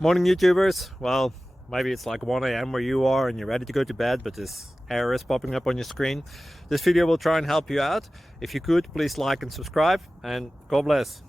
Morning, YouTubers. Well, maybe it's like 1 a.m. where you are and you're ready to go to bed, but this error is popping up on your screen. This video will try and help you out. If you could, please like and subscribe, and God bless.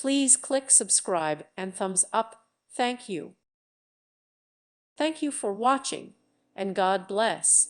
Please click subscribe and thumbs up. Thank you. Thank you for watching, and God bless.